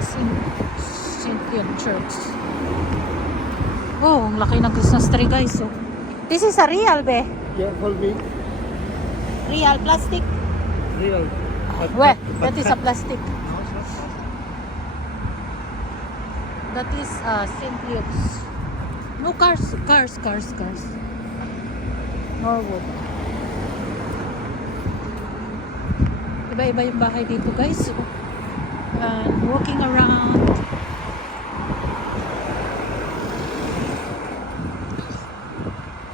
The St. Leon Church. Oh, ang laki ng Christmas tree, guys. So, this is a real, be. Yeah, hold me. Real plastic. Real. Well, that is a plastic. That is St. Leon's. No cars. Norwood. Iba-iba yung bahay dito, guys. So, walking around.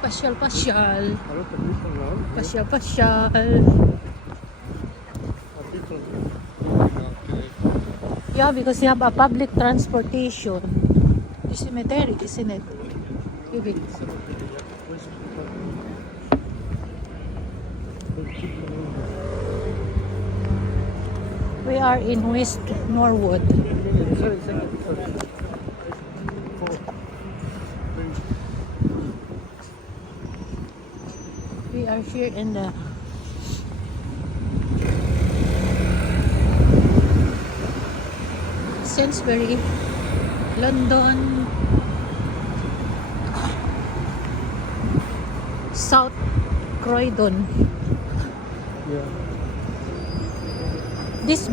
Pasyal. Yeah, because you have a public transportation. The cemetery, isn't it? Maybe. We are in West Norwood. We are here in the Sainsbury, London, South Croydon. Yeah. This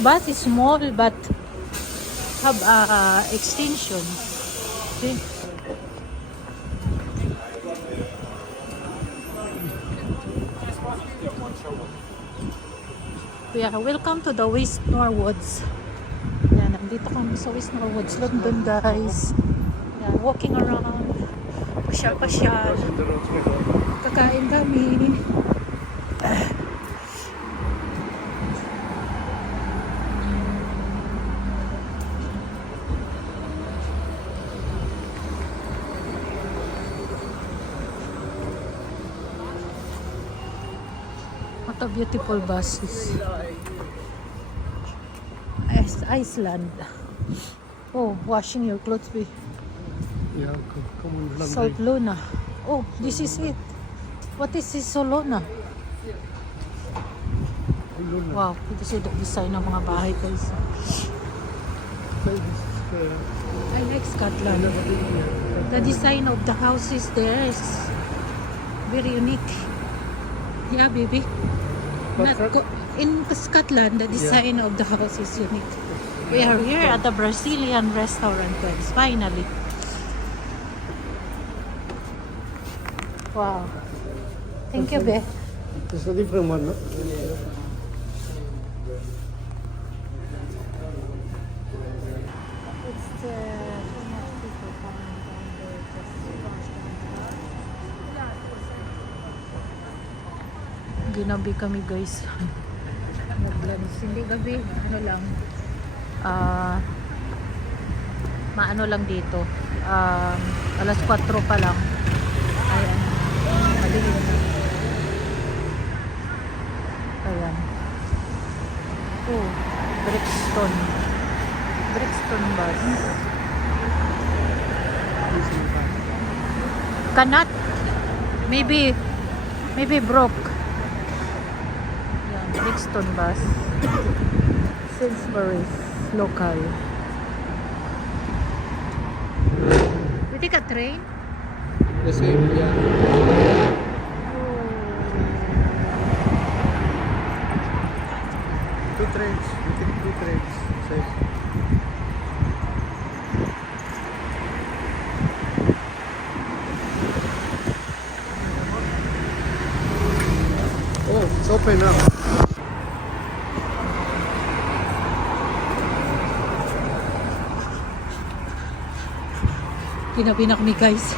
bus is small but have extension. See? Yeah, welcome to the West Norwoods. Yan, nandito kami sa West Norwoods, London, guys. Yan, walking around. Pasyal. Kakain kami. What a beautiful buses. Iceland. Oh, washing your clothes with Yeah, come on, Salt Luna. Oh, this is it. What is this Solona? Wow, ito si the design ng mga bahay, guys. I like Scotland. The design of the houses there is very unique. Yeah, baby. In Scotland, the design of the house is unique. We are here at the Brazilian restaurant, guys. Finally. Wow. Thank you, Be. It's a different one, no? Ginabi kami, guys. Nag-lunch. Hindi gabi. Ano lang. Maano lang dito. Alas 4 pa lang. Ayan. Malilim na. Ayan. Oh, Brixton bus. Cannot. Maybe broke. Yan, Brixton bus. Sainsbury local. We take a train? The same, yeah. Two trains. We take two trains. Same. Oh, it's open now. Ginabi na kami, guys.